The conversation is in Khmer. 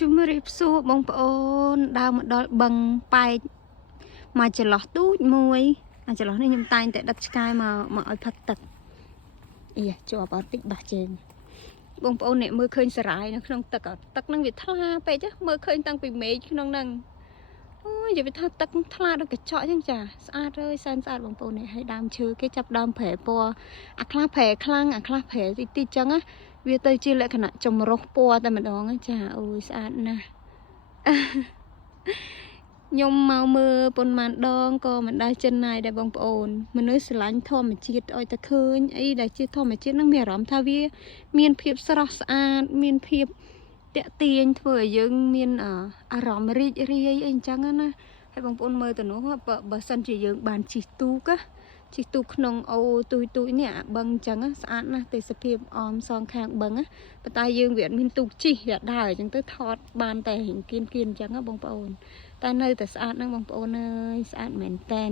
ជំរាបសួរបងប្អូនដើរមកដល់បឹងប៉ែកមកចន្លោះទូចមួយអាចន្លោះនេះខ្ញុំតែងតែដឹកឆ្កែមកឲ្យផឹកទឹកអីជាប់អត់តិចបាសជើងបងប្អូនអ្នកមើលឃើញសារាយនៅក្នុងទឹកអត់ទឹកហ្នឹងវាថ្លាពេកមើលឃើញតាំងពីមេឃក្នុងហ្នឹងអូយនិយាយថាទឹកថ្លាដូចកញ្ចក់អញ្ចឹងចាស្អាតអើយសែនស្អាតបងប្អូននេះហើយដើមឈើគេចាប់ដើមប្រែពណ៌អាខ្លះប្រែខ្លាំងអាខ្លះប្រែតិចតិចអញ្ចឹងណាវាទៅជាលក្ខណៈចម្រុះពណ៌តែម្ដងចាអូយស្អាតណាស់ខ្ញុំមកមើលប៉ុន្មានដងក៏មិនដែលចិនណាយដែរបងប្អូនមនុស្សស្រឡាញ់ធម្មជាតិឲ្យតែឃើញអីដែលជាធម្មជាតិនឹងមានអារម្មណ៍ថាវាមានភាពស្រស់ស្អាតមានភាពតាក់ទាញធ្វើឲ្យយើងមានអារម្មណ៍រីករាយអីអញ្ចឹងណាហើយបងប្អូនមើលទៅនោះបើសិនជាយើងបានជិះទូកជិះទូកក្នុងអូទូចនេះអាបឹងអញ្ចឹងស្អាតណាស់ទេសភាពអមសងខាងបឹងប៉ុន្តែយើងវាអត់មានទូកជិះវាដើរអញ្ចឹងទៅថតបានតែរៀងគៀនអញ្ចឹងបងប្អូនតែនៅតែស្អាតហ្នឹងបងប្អូនអើយស្អាតមែនតើ